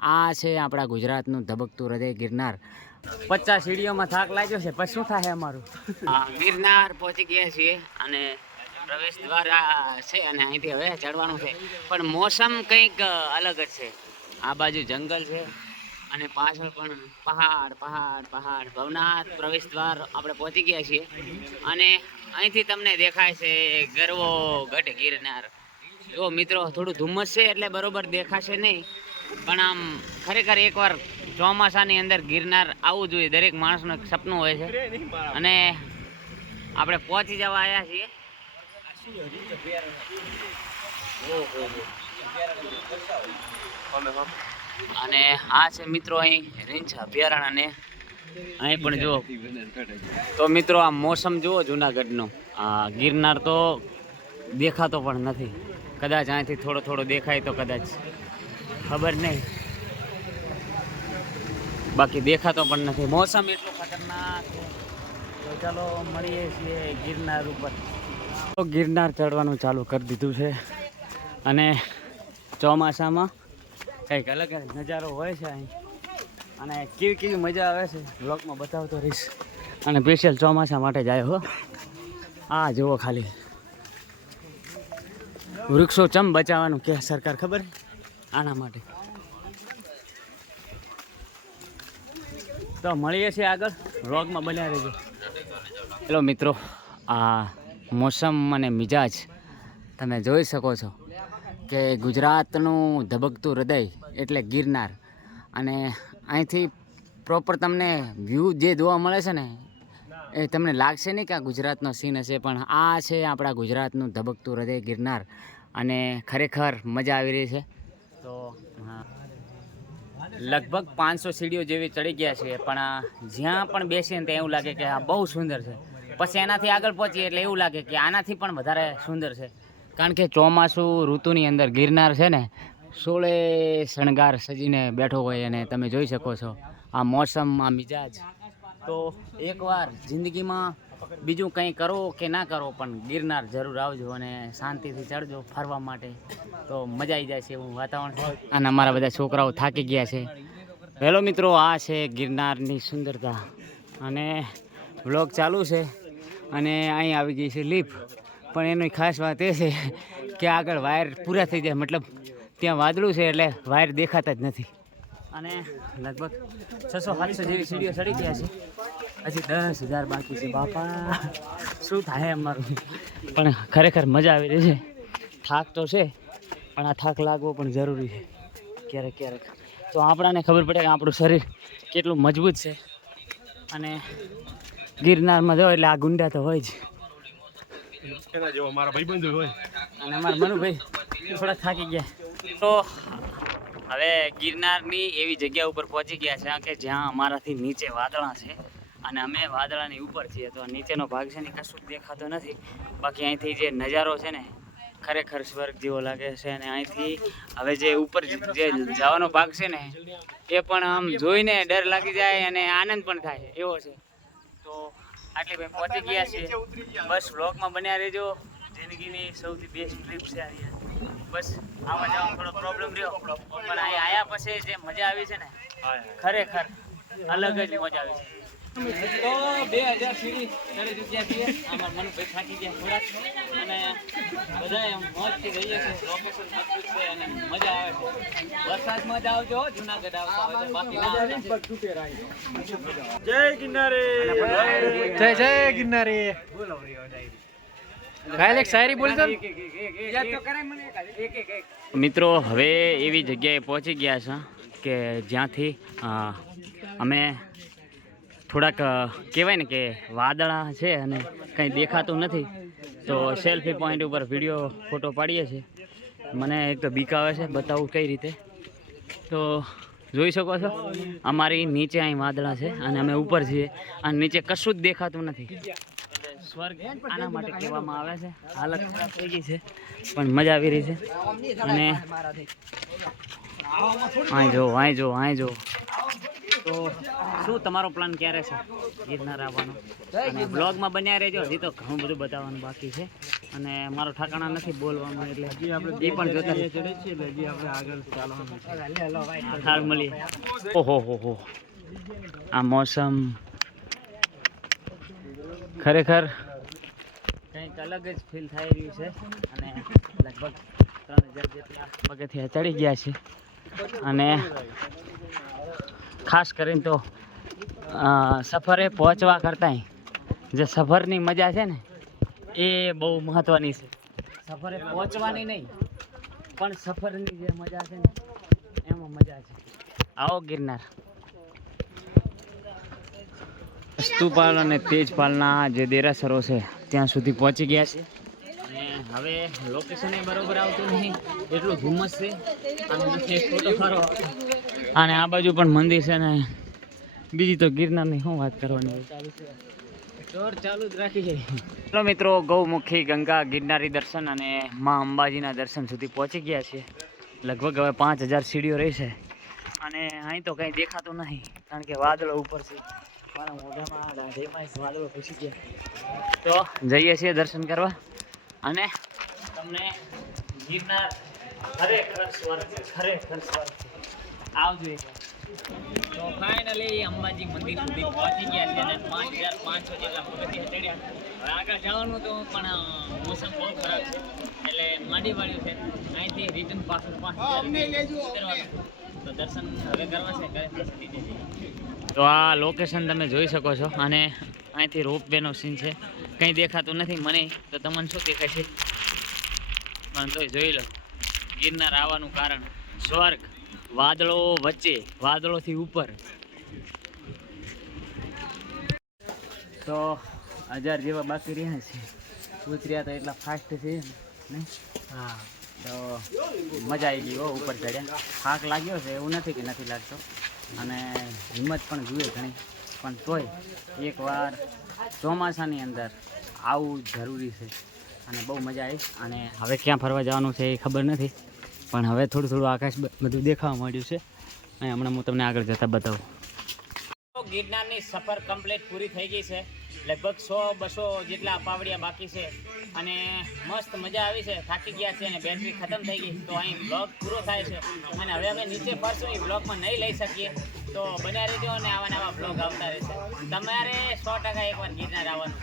આ છે આપણા ગુજરાતનું ધબકતું હૃદય ગિરનાર. 50 સીડીઓમાં થાક લાગ્યો છે, પછી શું થાય અમારું? ગિરનાર પહોંચી ગયા છીએ અને પ્રવેશ દ્વારા છે અને અહીંથી હવે ચડવાનું છે. પણ મોસમ કંઈક અલગ જ છે. આ બાજુ જંગલ છે અને પાછળ પણ પહાડ પહાડ પહાડ. ભવનાથ પ્રવેશ દ્વાર આપણે પહોંચી ગયા છીએ અને અહીંથી તમને દેખાય છે ગરવો ગઢ ગિરનાર. જો મિત્રો, થોડું ધુમ્મસ છે એટલે બરોબર દેખાશે નહીં, પણ આમ ખરેખર એકવાર ચોમાસાની અંદર ગિરનાર આવવું જોઈએ. દરેક માણસનું એક સપનું હોય છે અને આપણે પહોંચી જવા આવ્યા છીએ. અને આ છે મિત્રો અહીં રીંછ અભયારણ્ય. અને અહીં પણ જુઓ તો મિત્રો, આ મોસમ જુઓ જુનાગઢનો. આ ગિરનાર તો દેખાતો પણ નથી. કદાચ અહીંથી થોડો થોડો દેખાય તો કદાચ, ખબર નહીં, બાકી દેખાતો પણ નથી. મોસમ એટલું ખતરનાક છે. તો ચાલો મળીએ છીએ ગિરનાર ઉપર. તો ગિરનાર ચડવાનું ચાલુ કરી દીધું છે અને ચોમાસામાં કંઈક અલગ નજારો હોય છે અહીં. અને કેવી કેવી મજા આવે છે બ્લોગમાં બતાવતો રહીશ. અને સ્પેશિયલ ચોમાસા માટે જાય હો. આ જુઓ ખાલી વૃક્ષો ચમ બચાવવાનું કે સરકાર, ખબર આના માટે. તો મળીએ છીએ આગળ, વ્લોગમાં બન્યા રહેજો. હેલો મિત્રો, આ મોસમ અને મિજાજ તમે જોઈ શકો છો કે ગુજરાતનું ધબકતું હૃદય એટલે ગિરનાર. અને અહીંથી પ્રોપર તમને વ્યૂ જે જોવા મળે છે ને, એ તમને લાગશે નહીં કે આ ગુજરાતનો સીન હશે, પણ આ છે આપણા ગુજરાતનું ધબકતું હૃદય ગિરનાર. અને ખરેખર મજા આવી રહી છે. તો હા, લગભગ 500 સીડીઓ જેવી ચડી ગયા છીએ, પણ જ્યાં પણ બેસીએ ને ત્યાં એવું લાગે કે આ બહુ સુંદર છે. પછી એનાથી આગળ પહોંચીએ એટલે એવું લાગે કે આનાથી પણ વધારે સુંદર છે. કારણ કે ચોમાસું ઋતુની અંદર ગિરનાર છે ને, 16 શણગાર સજીને બેઠો હોય. અને તમે જોઈ શકો છો આ મોસમ, આ મિજાજ. તો એકવાર જિંદગીમાં બીજું કંઈ કરો કે ના કરો, પણ ગિરનાર જરૂર આવજો અને શાંતિથી ચડજો ફરવા માટે. તો મજા આવી જાય છે એવું વાતાવરણ છે. અને અમારા બધા છોકરાઓ થાકી ગયા છે. હેલો મિત્રો, આ છે ગિરનારની સુંદરતા. અને વ્લોગ ચાલુ છે અને અહીં આવી ગઈ છે લીફ. પણ એની ખાસ વાત એ છે કે આગળ વાયર પૂરા થઈ જાય, મતલબ ત્યાં વાદળું છે એટલે વાયર દેખાતા જ નથી. અને લગભગ 600-700 જેવી સીડીઓ ચડી ગયા છે. હજી 10,000 બાકી છે. બાપા, શું થાય અમારું? પણ ખરેખર મજા આવી રહી છે. થાક તો છે, પણ આ થાક લાગવો પણ જરૂરી છે ક્યારેક ક્યારેક. તો આપણાને ખબર પડે કે આપણું શરીર કેટલું મજબૂત છે. અને ગિરનારમાં જાઓ એટલે આ ગુંડા તો હોય જ. એના જેવો મારા ભાઈબંધો હોય. અને અમારા મનુભાઈ થોડા થાકી ગયા. તો હવે ગિરનારની એવી જગ્યા ઉપર પહોંચી ગયા છે કે જ્યાં અમારાથી નીચે વાદળા છે અને અમે વાદળાની ઉપર છીએ. તો નીચેનો ભાગ છે ને કશું જ દેખાતો નથી. બાકી અહીંથી જે નજારો છે ને, ખરેખર સ્વર્ગ જેવો લાગે છે. અને અહીંથી હવે જે ઉપર જે જવાનો ભાગ છે ને, એ પણ આમ જોઈને ડર લાગી જાય અને આનંદ પણ થાય એવો છે. તો આટલી ભાઈ પહોંચી ગયા છીએ. બસ વ્લોગમાં બન્યા રહેજો. જિંદગીની સૌથી બેસ્ટ ટ્રીપ છે આ. બસ આમાં જવામાં થોડો પ્રોબ્લેમ રહ્યો, પણ અહીં આવ્યા પછી જે મજા આવી છે ને, ખરેખર અલગ જ મજા આવી છે. તો 2000 સીડી ચડી ચૂક્યા છીએ. અમારા મનુભાઈ થાકી ગયા થોડાક. અને બધા મોજથી રહીએ છીએ. લોકેશન મજબૂત છે અને મજા આવે છે. વરસાદમાં જ આવજો જુનાગઢ આવતા હોય તો. બાકી જય ગિરનારે, જય જય ગિરનારે. બોલો શાયરી બોલ. મિત્રો, હવે એવી જગ્યાએ પહોંચી ગયા છે કે જ્યાંથી અમે થોડાક કહેવાય ને કે વાદળા છે અને કંઈ દેખાતું નથી. તો સેલ્ફી પોઈન્ટ ઉપર વિડીયો ફોટો પાડીએ છીએ. મને એક તો બીક આવે છે, બતાવું કઈ રીતે. તો જોઈ શકો છો અમારી નીચે અહીં વાદળા છે અને અમે ઉપર છીએ અને નીચે કશું જ દેખાતું નથી. સ્વર્ગ આના માટે કહેવામાં આવે છે. હાલત ખરાબ થઈ ગઈ છે, પણ મજા આવી રહી છે. અને અહીં જો તો શું તમારો પ્લાન ક્યારે છે ગિરનાર આવવાનો? અને બ્લોગમાં બન્યા રહેજો, હજી તો ઘણું બધું બતાવવાનું બાકી છે અને મારો ઠાકાણા નથી બોલવામાં, એટલે હજી આપણે એ પણ જોતા ચડે છે, એટલે હજી આપણે આગળ ચાલવાનું હાલ મળીએ. ઓહો હો હો, આ મોસમ ખરેખર કંઈક અલગ જ ફીલ થઈ રહ્યું છે અને લગભગ 3000 જેટલા પગથિયા ચડી ગયા છે અને ખાસ કરીને તો સફરે પહોંચવા કરતાંય જે સફરની મજા છે ને એ બહુ મહત્ત્વની છે. સફરે પહોંચવાની નહીં પણ સફરની જે મજા છે ને એમાં મજા છે. આવો ગિરનાર. વસ્તુપાલ અને તેજપાલના જે દેરાસરો છે ત્યાં સુધી પહોંચી ગયા છે અને હવે લોકેશન એ બરોબર આવતું નહીં, એટલું ધુમ્મસ છે અને નથી ફોટો સારો અને આ બાજુ પણ મંદિર છે ને બીજી તો ગિરનારની શું વાત કરવાની, ચાલુ જ રાખી છે. ચલો મિત્રો, ગૌમુખી, ગંગા, ગિરનારી દર્શન અને મા અંબાજીના દર્શન સુધી પહોંચી ગયા છે. લગભગ હવે 5000 સીડીઓ રહી છે અને અહીં તો કંઈ દેખાતું નહીં કારણ કે વાદળો ઉપર છે. મારા મોઢામાં દાઢીમાં વાદળો ઘૂસી ગયા. તો જઈએ છીએ દર્શન કરવા અને તમને ગિરનાર ખરેખર સ્વર્ગ છે, ખરેખર સ્વર્ગ છે. આવજો એકવાર. તો ફાઇનલી અંબાજી મંદિર સુધી પહોંચી ગયા છે અને 5500 જેટલા પગથિયા ચડ્યા. હવે આગળ જવાનું તો પણ મોસમ બહુ ખરાબ છે એટલે માંડી વાળ્યું છે. અહીંથી રિટર્ન પાછું 5000 ઉતરવાનું. તો દર્શન હવે કરવા છે ઘરે પછી જઈએ. તો આ લોકેશન તમે જોઈ શકો છો અને અહીંથી રોપવેનો સીન છે. કંઈ દેખાતું નથી મને, તો તમને શું દેખાય છે? પણ તો જોઈ લો, ગિરનાર આવવાનું કારણ સ્વર્ગ, વાદળો વચ્ચે, વાદળોથી ઉપર. તો 1000 જેવા બાકી રહ્યા છે. ઉતર્યા તો એટલા ફાસ્ટ છે ને. હા, તો મજા આવી ગઈ હો ઉપર ચડ્યા. થાક લાગ્યો છે એવું નથી કે નથી લાગતો અને હિંમત પણ જોઈએ ઘણી, પણ તોય એકવાર ચોમાસાની અંદર આવું જરૂરી છે અને બહુ મજા આવી. અને હવે ક્યાં ફરવા જવાનું છે એ ખબર નથી, પણ હવે થોડું થોડું આકાશ બધું દેખાવા માંડ્યું છે અને હમણાં હું તમને આગળ જતાં બતાવું. ગિરનારની સફર કમ્પ્લીટ પૂરી થઈ ગઈ છે. લગભગ 100-200 જેટલા પાવડિયા બાકી છે અને મસ્ત મજા આવી છે. થાકી ગયા છે અને બેટરી ખતમ થઈ ગઈ, તો અહીં બ્લોગ પૂરો થાય છે અને હવે અમે નીચે ફરશું, એ બ્લોગમાં નહીં લઈ શકીએ. તો બન્યા રહેજો અને આવા નવા બ્લોગ આવતા રહેશે. તમારે 100% એકવાર ગિરનાર આવવાનું.